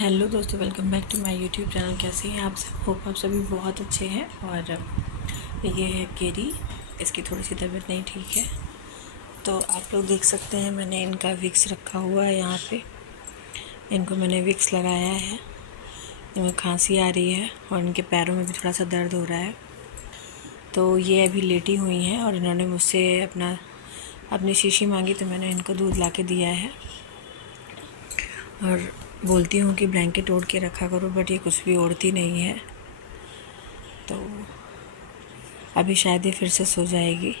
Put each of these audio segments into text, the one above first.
Hello दोस्तों, welcome back to my YouTube channel. कैसे हैं आप सब? होप आप सभी बहुत अच्छे हैं। और ये है केरी, इसकी थोड़ी सी तबीयत नहीं ठीक है। तो आप लोग देख सकते हैं मैंने इनका विक्स रखा हुआ है यहाँ पे। इनको मैंने विक्स लगाया है। इनमें खांसी आ रही है और इनके पैरों में भी थोड़ा सा दर्द हो रहा है। तो ये अभी लेटी हुई हैं और इन्होंने मुझसे अपनी शीशी मांगी, तो मैंने इनको दूध ला के दिया है। और बोलती हूँ कि ब्लैंकेट ओढ़ के रखा करो, बट ये कुछ भी ओढ़ती नहीं है। तो अभी शायद ये फिर से सो जाएगी।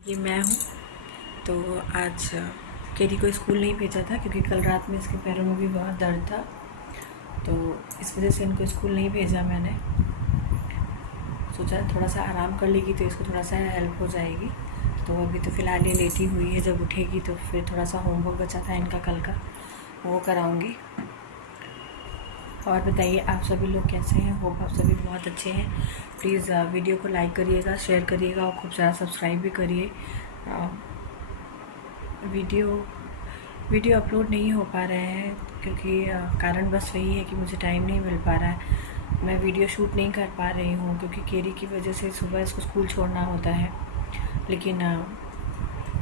ये मैं हूँ। तो आज केरी को स्कूल नहीं भेजा था क्योंकि कल रात में इसके पैरों में भी बहुत दर्द था, तो इस वजह से इनको स्कूल नहीं भेजा मैंने। सोचा थोड़ा सा आराम कर लेगी तो इसको थोड़ा सा हेल्प हो जाएगी। तो अभी तो फ़िलहाल ये लेटी हुई है, जब उठेगी तो फिर थोड़ा सा होमवर्क बचा था इनका कल का, वो कराऊंगी। और बताइए आप सभी लोग कैसे हैं? होप आप सभी बहुत अच्छे हैं। प्लीज़ वीडियो को लाइक करिएगा, शेयर करिएगा और खूब सारा सब्सक्राइब भी करिए। वीडियो अपलोड नहीं हो पा रहे हैं क्योंकि कारण बस वही है कि मुझे टाइम नहीं मिल पा रहा है। मैं वीडियो शूट नहीं कर पा रही हूँ क्योंकि केरी की वजह से सुबह इसको स्कूल छोड़ना होता है। लेकिन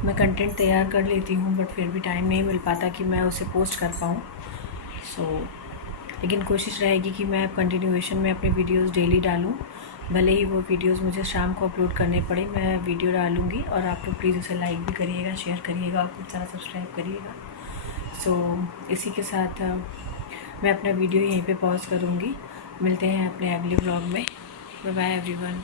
मैं कंटेंट तैयार कर लेती हूँ, बट फिर भी टाइम नहीं मिल पाता कि मैं उसे पोस्ट कर पाऊँ। लेकिन कोशिश रहेगी कि मैं कंटिन्यूएशन में अपने वीडियोस डेली डालूँ। भले ही वो वीडियोस मुझे शाम को अपलोड करने पड़े, मैं वीडियो डालूँगी। और आप लोग प्लीज़ उसे लाइक भी करिएगा, शेयर करिएगा और खूब सारा सब्सक्राइब करिएगा। इसी के साथ मैं अपना वीडियो यहीं पे पॉज करूँगी। मिलते हैं अपने अगले व्लॉग में। Bye bye everyone.